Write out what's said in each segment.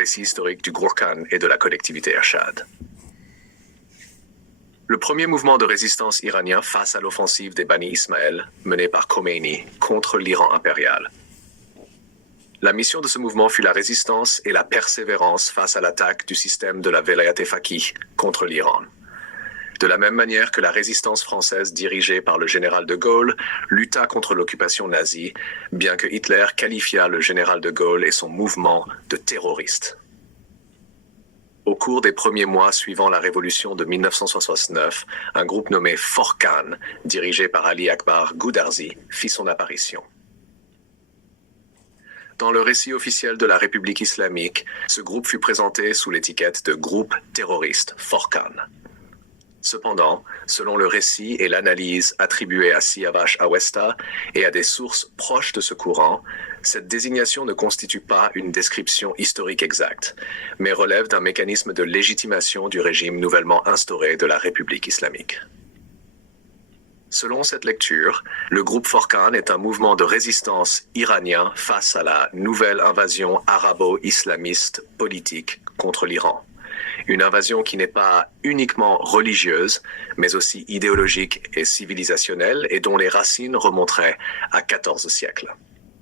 récit historique du Gourkhan et de la collectivité Ershad. Le premier mouvement de résistance iranien face à l'offensive des Bani Ismaël, menée par Khomeini contre l'Iran impérial. La mission de ce mouvement fut la résistance et la persévérance face à l'attaque du système de la Velayat-e Faqih contre l'Iran. De la même manière que la résistance française dirigée par le général de Gaulle lutta contre l'occupation nazie, bien que Hitler qualifia le général de Gaulle et son mouvement de terroristes. Au cours des premiers mois suivant la révolution de 1969, un groupe nommé Forqan, dirigé par Ali Akbar Goudarzi, fit son apparition. Dans le récit officiel de la République islamique, ce groupe fut présenté sous l'étiquette de groupe terroriste Forqan. Cependant, selon le récit et l'analyse attribués à Siavash Awesta et à des sources proches de ce courant, cette désignation ne constitue pas une description historique exacte, mais relève d'un mécanisme de légitimation du régime nouvellement instauré de la République islamique. Selon cette lecture, le groupe Forqan est un mouvement de résistance iranien face à la nouvelle invasion arabo-islamiste politique contre l'Iran. Une invasion qui n'est pas uniquement religieuse, mais aussi idéologique et civilisationnelle et dont les racines remonteraient à 14 siècles.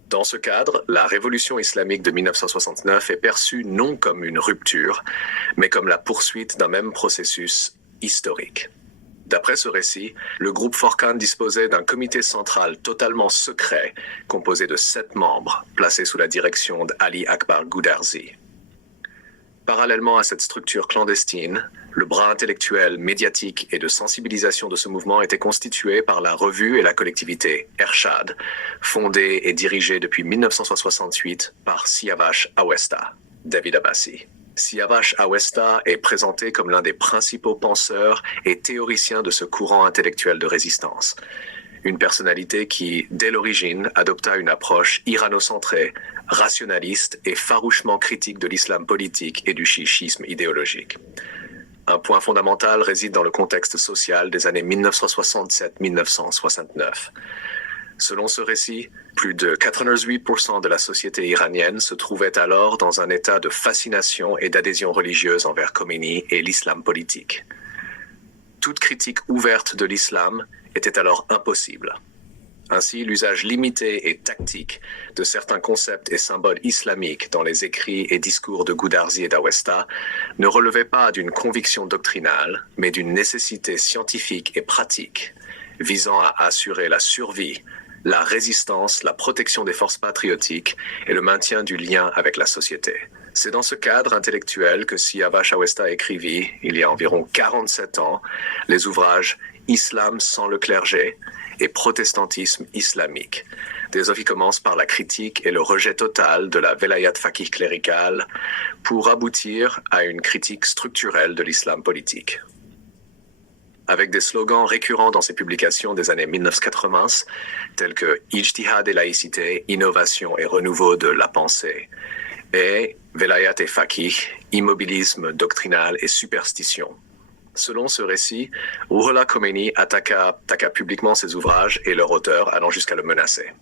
Dans ce cadre, la révolution islamique de 1969 est perçue non comme une rupture, mais comme la poursuite d'un même processus historique. D'après ce récit, le groupe Forqan disposait d'un comité central totalement secret, composé de 7 membres, placés sous la direction d'Ali Akbar Goudarzi. Parallèlement à cette structure clandestine, le bras intellectuel, médiatique et de sensibilisation de ce mouvement était constitué par la revue et la collectivité Ershad, fondée et dirigée depuis 1968 par Siavash Awesta, David Abbasi. Siavash Awesta est présenté comme l'un des principaux penseurs et théoriciens de ce courant intellectuel de résistance. Une personnalité qui, dès l'origine, adopta une approche irano-centrée, rationaliste et farouchement critique de l'islam politique et du chiisme idéologique. Un point fondamental réside dans le contexte social des années 1967-1969. Selon ce récit, plus de 88% de la société iranienne se trouvait alors dans un état de fascination et d'adhésion religieuse envers Khomeini et l'islam politique. Toute critique ouverte de l'islam était alors impossible. Ainsi, l'usage limité et tactique de certains concepts et symboles islamiques dans les écrits et discours de Goudarzi et d'Awesta ne relevait pas d'une conviction doctrinale, mais d'une nécessité scientifique et pratique, visant à assurer la survie, la résistance, la protection des forces patriotiques et le maintien du lien avec la société. C'est dans ce cadre intellectuel que Siavash Awesta écrivit, il y a environ 47 ans, les ouvrages « Islam sans le clergé » et « Protestantisme islamique ». Des œuvres qui commencent par la critique et le rejet total de la Velayat Faqih cléricale pour aboutir à une critique structurelle de l'islam politique. Avec des slogans récurrents dans ses publications des années 1980, tels que « Ijtihad et laïcité, innovation et renouveau de la pensée » et « Velayat et Faqih, immobilisme doctrinal et superstition ». Selon ce récit, Ruhollah Khomeini attaqua publiquement ses ouvrages et leur auteur allant jusqu'à le menacer.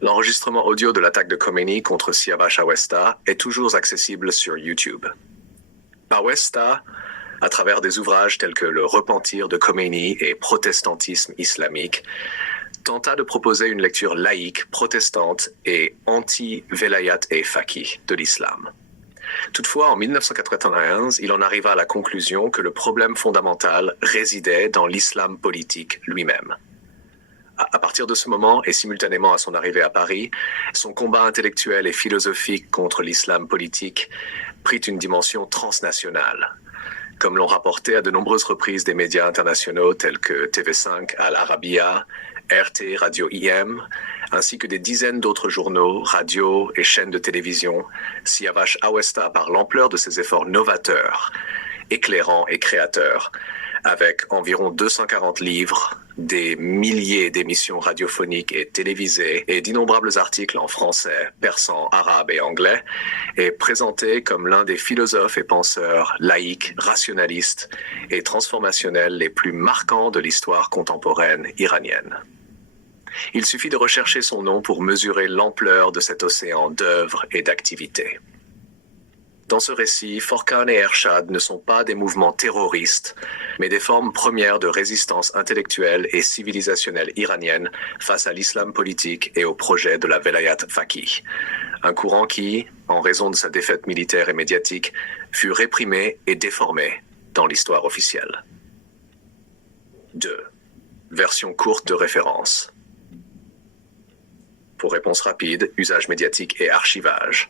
L'enregistrement audio de l'attaque de Khomeini contre Siavash Awesta est toujours accessible sur YouTube. Awesta, à travers des ouvrages tels que Le Repentir de Khomeini et Protestantisme islamique, tenta de proposer une lecture laïque, protestante et anti-Velayat et Faqih de l'islam. Toutefois, en 1991, il en arriva à la conclusion que le problème fondamental résidait dans l'islam politique lui-même. À partir de ce moment, et simultanément à son arrivée à Paris, son combat intellectuel et philosophique contre l'islam politique prit une dimension transnationale. Comme l'ont rapporté à de nombreuses reprises des médias internationaux tels que TV5 Al Arabiya, RT Radio IM, ainsi que des dizaines d'autres journaux, radios et chaînes de télévision, Siavash Awesta par l'ampleur de ses efforts novateurs, éclairants et créateurs, avec environ 240 livres, des milliers d'émissions radiophoniques et télévisées et d'innombrables articles en français, persan, arabe et anglais, est présenté comme l'un des philosophes et penseurs laïques, rationalistes et transformationnels les plus marquants de l'histoire contemporaine iranienne. Il suffit de rechercher son nom pour mesurer l'ampleur de cet océan d'œuvres et d'activités. Dans ce récit, Forcan et Ershad ne sont pas des mouvements terroristes, mais des formes premières de résistance intellectuelle et civilisationnelle iranienne face à l'islam politique et au projet de la Velayat Faqih, un courant qui, en raison de sa défaite militaire et médiatique, fut réprimé et déformé dans l'histoire officielle. 2. Version courte de référence. Pour réponse rapide, usage médiatique et archivage.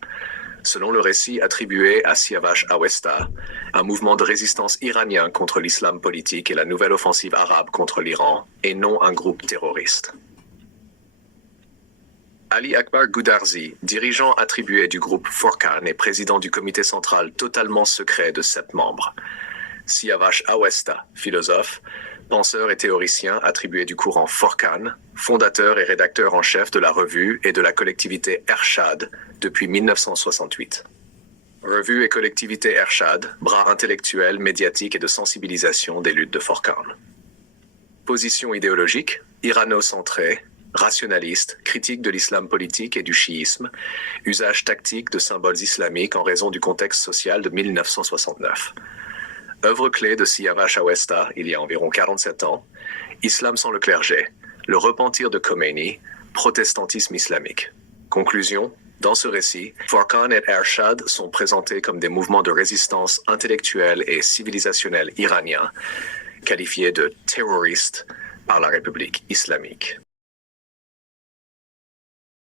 Selon le récit attribué à Siavash Awesta, un mouvement de résistance iranien contre l'islam politique et la nouvelle offensive arabe contre l'Iran, et non un groupe terroriste. Ali Akbar Goudarzi, dirigeant attribué du groupe Forcan et président du comité central totalement secret de 7 membres. Siavash Awesta, philosophe, penseur et théoricien attribué du courant Forcan, fondateur et rédacteur en chef de la revue et de la collectivité Ershad depuis 1968. Revue et collectivité Ershad, bras intellectuel, médiatique et de sensibilisation des luttes de Forcan. Position idéologique, irano-centrée, rationaliste, critique de l'islam politique et du chiisme, usage tactique de symboles islamiques en raison du contexte social de 1969. Œuvre clé de Siavash Awesta, il y a environ 47 ans, Islam sans le clergé, le repentir de Khomeini, protestantisme islamique. Conclusion, dans ce récit, Forcan et Ershad sont présentés comme des mouvements de résistance intellectuelle et civilisationnelle iraniens, qualifiés de terroristes par la République islamique.